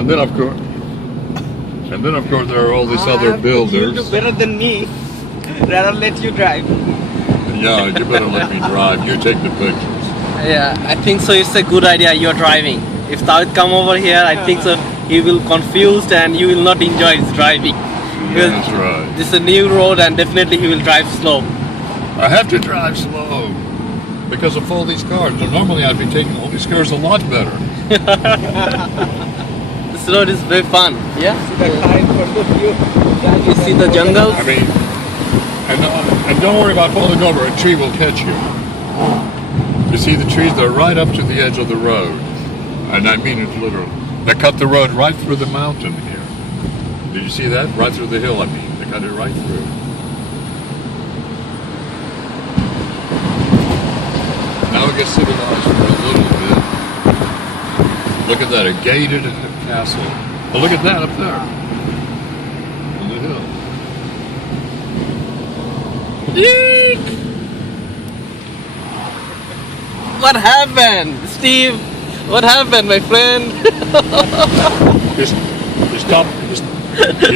And then of course there are all these other builders. You do better than me. Rather let you drive. Yeah, you better let me drive. You take the pictures. Yeah, I think so. It's a good idea. You're driving. If Tawhid come over here, I think so. He will confused and you will not enjoy his driving. Yeah, that's right. This is a new road and definitely he will drive slow. I have to drive slow because of all these cars. Normally I'd be taking all these cars a lot better. This road is very fun. Yeah. See the car in front of you. You see the jungle. I mean, and don't worry about falling over. A tree will catch you. You see the trees? They're right up to the edge of the road. And I mean it literally. They cut the road right through the mountain here. Did you see that? Right through the hill, I mean. They cut it right through. Now it gets civilized for a little bit. Look at that, a gated castle. Oh, look at that up there. On the hill. Eek! What happened, Steve? What happened, my friend? He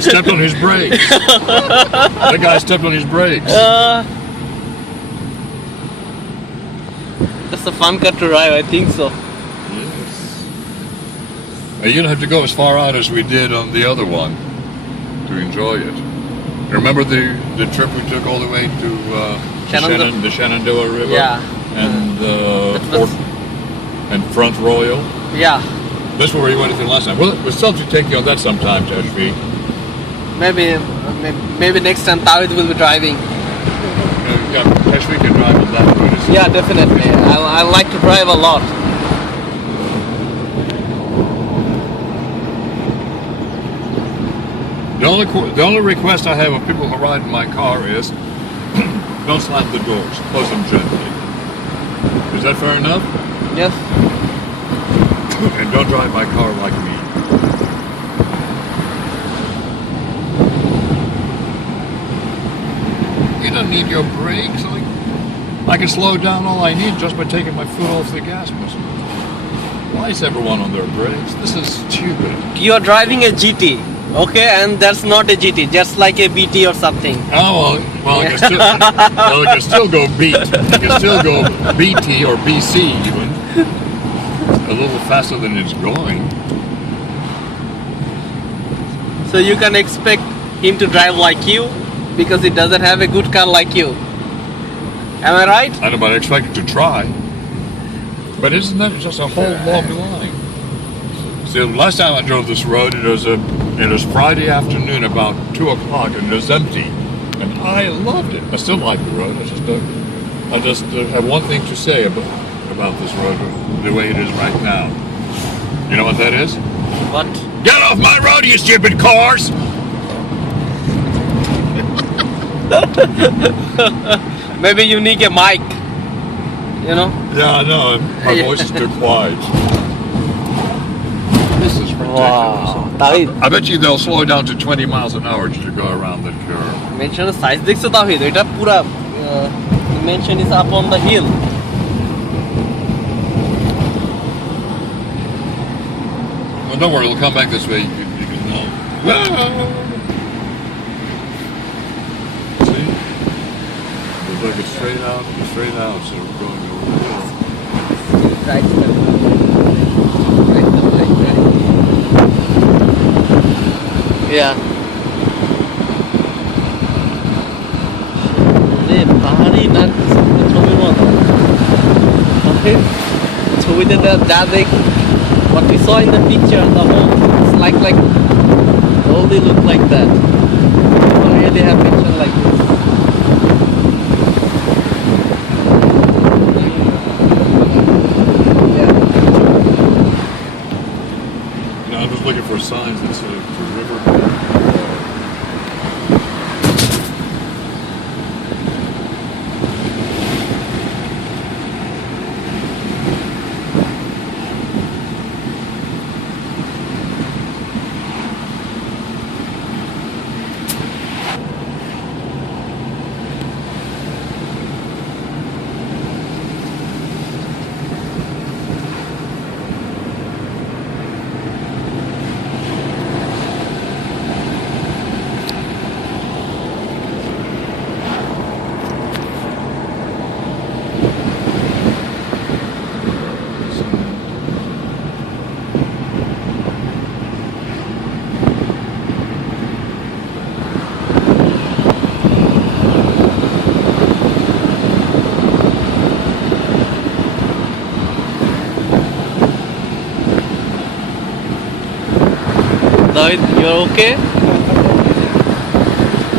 stepped on his brakes. That guy stepped on his brakes. That's a fun car to drive, I think so. Yes. You don't have to go as far out as we did on the other one to enjoy it. Remember the trip we took all the way to the Shenandoah River? Yeah. And and Front Royal? Yeah. That's where you went to last time. We'll still have to take you on that sometime, Tashvi. Maybe next time Tawhid will be driving. Yeah, Tashvi can drive on that road. Yeah, definitely. I like to drive a lot. The only request I have of people who ride in my car is don't slam the doors. Close them gently. Is that fair enough? Yes. And don't drive my car like me. You don't need your brakes. I can slow down all I need just by taking my foot off the gas pedal. Why is everyone on their brakes? This is stupid. You are driving a GT, okay, and that's not a GT, just like a BT or something. Oh well, it can still go beat. It can still go BT or BC even. A little faster than it's going. So you can expect him to drive like you because he doesn't have a good car like you. Am I right? I don't know, but I expect it to try. But isn't that just a whole long line? See, the last time I drove this road, it was Friday afternoon about 2 o'clock and it was empty. And I loved it. I still like the road. I just have one thing to say about this road the way it is right now. You know what that is? What? Get off my road, you stupid cars! Maybe you need a mic, you know? Yeah, I know. My voice is too quiet. This is ridiculous. Wow. Tawhid. I bet you they'll slow down to 20 miles an hour to go around that curve. Mention the size dekho Tawhid. Eta pura mention is up on the hill. Well, don't worry, it'll come back this way. You can know. Whoa! See? Looks like it's straight out, so we're going over the hill. Right. Yeah. পাহাড়ি না ছবির মতো ছবিতে যা দেখ what we saw in the picture, the whole it's like all they look like that. People really have picture like this. Yeah. You know, I was looking for signs that said RiverBend. Lloyd, you're okay?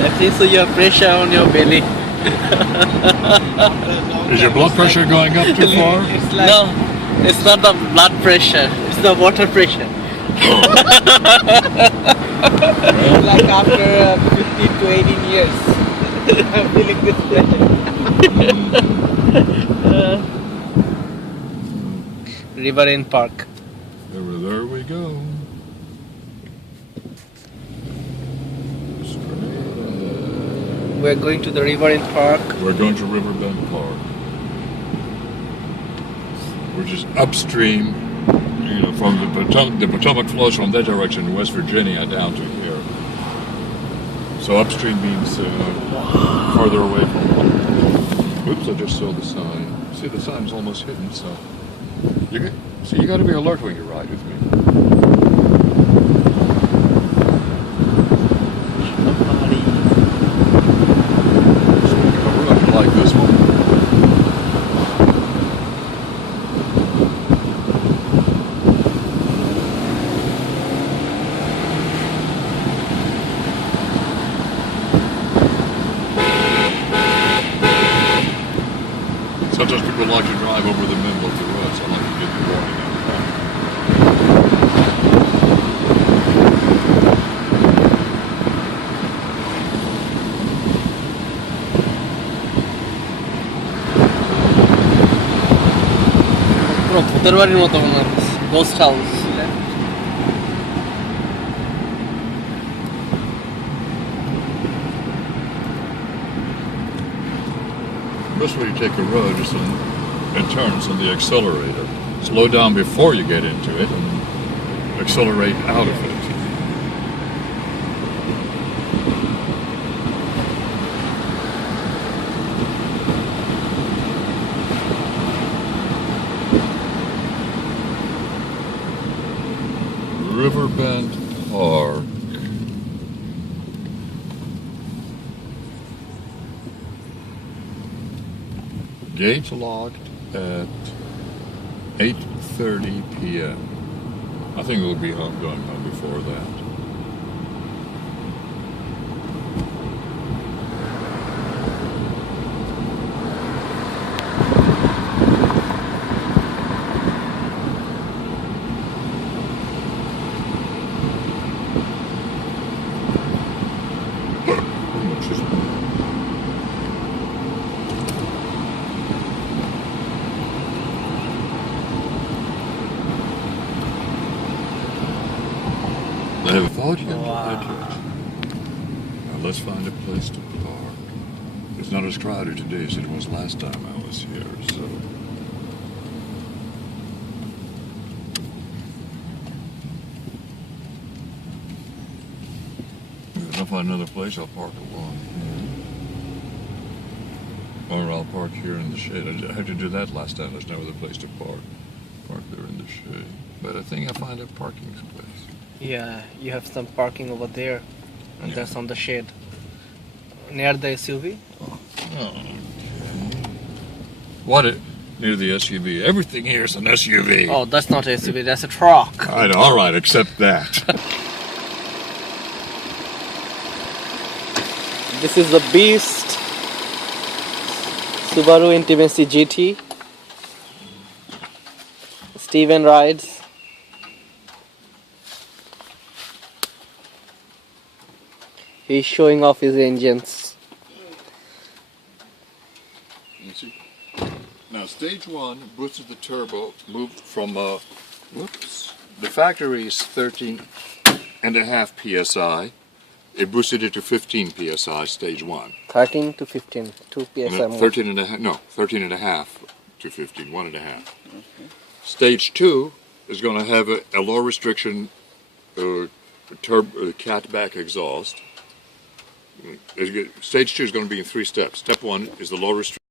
That means you have pressure on your belly. Is your blood pressure going up too far? It's like, No, it's not the blood pressure, it's the water pressure. it's like after 15 to 18 years, I'm feeling this pressure. RiverBend Park. There we go. Straight ahead. We're going to the RiverBend Park. We're going to RiverBend Park, which is upstream. You know, from the Potomac flows from that direction in West Virginia down to here. So upstream means farther away from. Oops! I just saw the sign. See, the sign's almost hidden. So you got to be alert when you ride with me. We're going to like this one. Sometimes people like to drive over the middle of the road, so I like to give you warning up front. পুরো ভূতের বাড়ির মতো মনে হচ্ছে, ghost house. Best way to take a road is in turns on the accelerator. Slow down before you get into it and accelerate out of it. RiverBend Park. Gates locked at 8:30 p.m. I think we'll be going home before that. I have a thought you can get to it. Now let's find a place to park. It's not as crowded today as it was last time I was here, so. If I find another place, I'll park along here. Or I'll park here in the shade. I had to do that last time. There's no other place to park. Park there in the shade. But I think I'll find a parking place. Yeah, you have some parking over there, and that's on the shade. Near the SUV? Okay. What? Near the SUV. Everything here is an SUV. Oh, that's not a SUV, that's a truck. I know, all right, accept that. This is the Beast Subaru Intimacy GT. Steven rides. He's showing off his engines. Now, stage one boosted the turbo, moved from, the factory is 13.5 psi. It boosted it to 15 psi, stage one. 13 to 15, 2 psi more. 13.5 to 15, 1.5. Okay. Stage two is going to have a low restriction catback exhaust. Stage two is going to be in 3 steps. Step one is the low restriction.